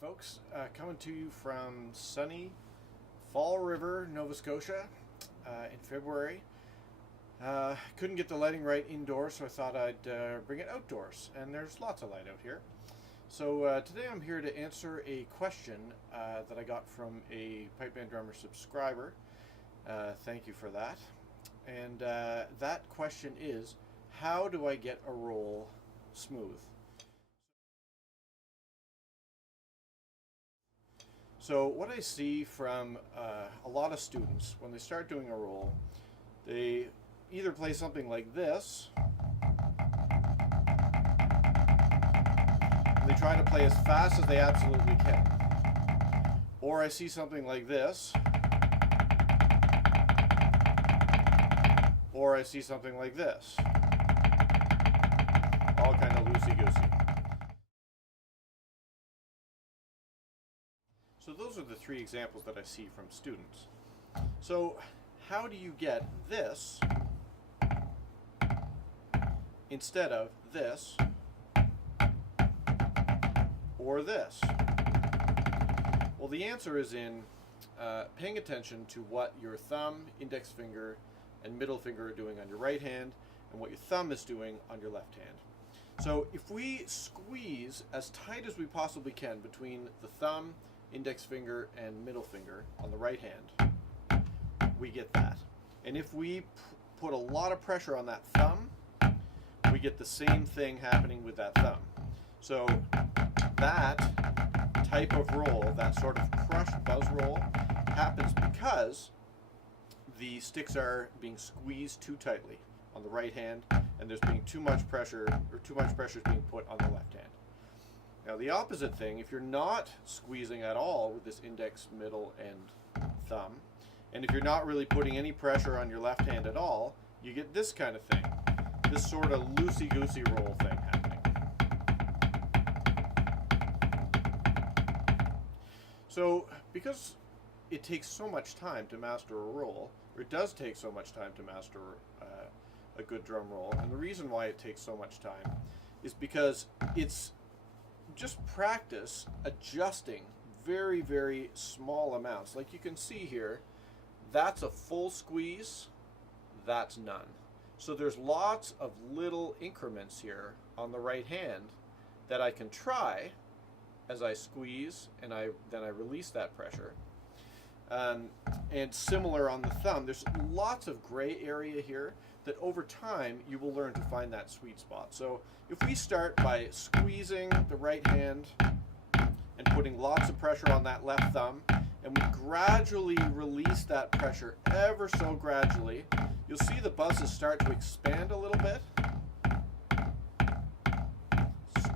Folks, coming to you from sunny Fall River, Nova Scotia in February. Couldn't get the lighting right indoors, so I thought I'd bring it outdoors, and there's lots of light out here. So today I'm here to answer a question that I got from a pipe band drummer subscriber. Thank you for that. And that question is, how do I get a roll smooth? So what I see from a lot of students when they start doing a roll, they either play something like this, and they try to play as fast as they absolutely can, or I see something like this, or I see something like this, all kind of loosey-goosey. So those are the three examples that I see from students. So how do you get this instead of this or this? Well, the answer is in paying attention to what your thumb, index finger, and middle finger are doing on your right hand and what your thumb is doing on your left hand. So if we squeeze as tight as we possibly can between the thumb, index finger, and middle finger on the right hand, we get that. And if we put a lot of pressure on that thumb, we get the same thing happening with that thumb. So that type of roll, that sort of crushed buzz roll, happens because the sticks are being squeezed too tightly on the right hand, and there's being too much pressure, or too much pressure is being put on the left hand. Now the opposite thing, if you're not squeezing at all with this index, middle, and thumb, and if you're not really putting any pressure on your left hand at all, you get this kind of thing, this sort of loosey-goosey roll thing happening. So because it takes so much time to master a roll, or it does take so much time to master a good drum roll, and the reason why it takes so much time is because it's just practice adjusting very, very small amounts. Like you can see here, that's a full squeeze, that's none. So there's lots of little increments here on the right hand that I can try as I squeeze and then I release that pressure. And similar on the thumb, there's lots of gray area here that over time you will learn to find that sweet spot. So if we start by squeezing the right hand and putting lots of pressure on that left thumb, and we gradually release that pressure ever so gradually, you'll see the buzzes start to expand a little bit.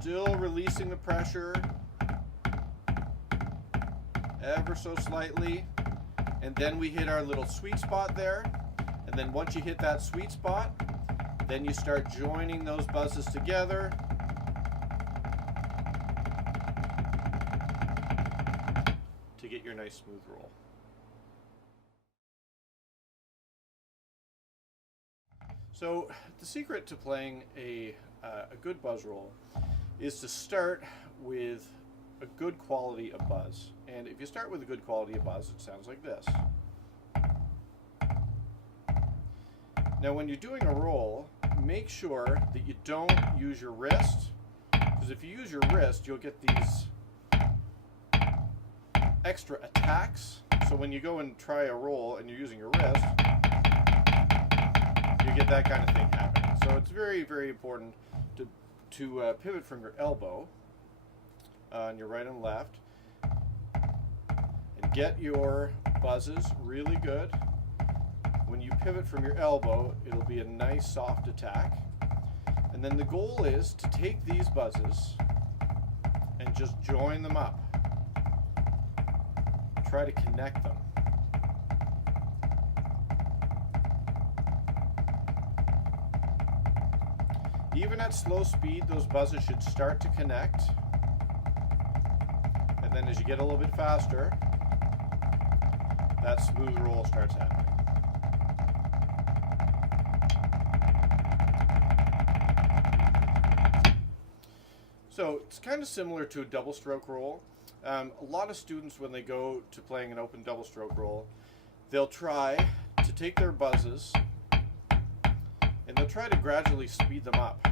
Still releasing the pressure ever so slightly, and then we hit our little sweet spot there. And then once you hit that sweet spot, then you start joining those buzzes together. To get your nice smooth roll. So the secret to playing a good buzz roll is to start with a good quality of buzz. And if you start with a good quality of buzz, it sounds like this. Now when you're doing a roll, make sure that you don't use your wrist, because if you use your wrist, you'll get these extra attacks. So when you go and try a roll and you're using your wrist, you get that kind of thing happening. So it's very, very important to pivot from your elbow on your right and left and get your buzzes really good. When you pivot from your elbow, it'll be a nice soft attack. And then the goal is to take these buzzes and just join them up. Try to connect them. Even at slow speed, those buzzes should start to connect. And then as you get a little bit faster, that smooth roll starts happening. So it's kind of similar to a double stroke roll. A lot of students, when they go to playing an open double stroke roll, they'll try to take their buzzes and they'll try to gradually speed them up.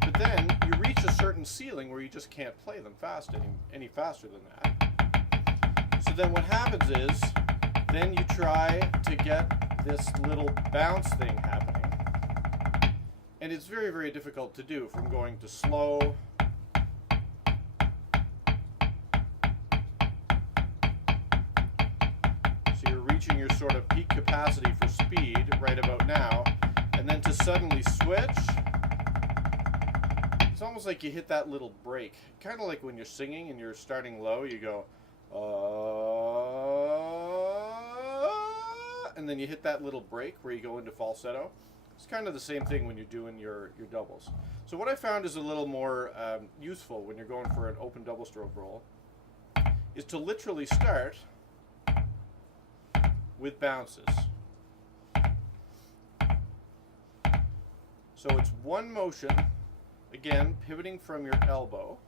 But then you reach a certain ceiling where you just can't play them any faster than that. So then what happens is, then you try to get this little bounce thing happening. And it's very, very difficult to do, from going to slow so you're reaching your sort of peak capacity for speed right about now, and then to suddenly switch, it's almost like you hit that little break. Kind of like when you're singing and you're starting low, you go, and then you hit that little break where you go into falsetto. It's kind of the same thing when you're doing your doubles. So what I found is a little more useful when you're going for an open double stroke roll is to literally start with bounces. So it's one motion, again, pivoting from your elbow.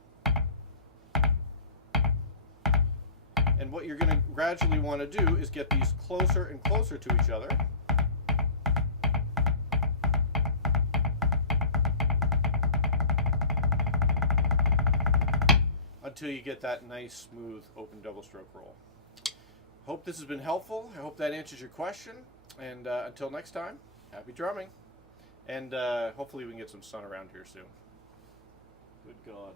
And what you're going to gradually want to do is get these closer and closer to each other. Until you get that nice, smooth, open double stroke roll. Hope this has been helpful. I hope that answers your question. And until next time, happy drumming. And hopefully we can get some sun around here soon. Good God.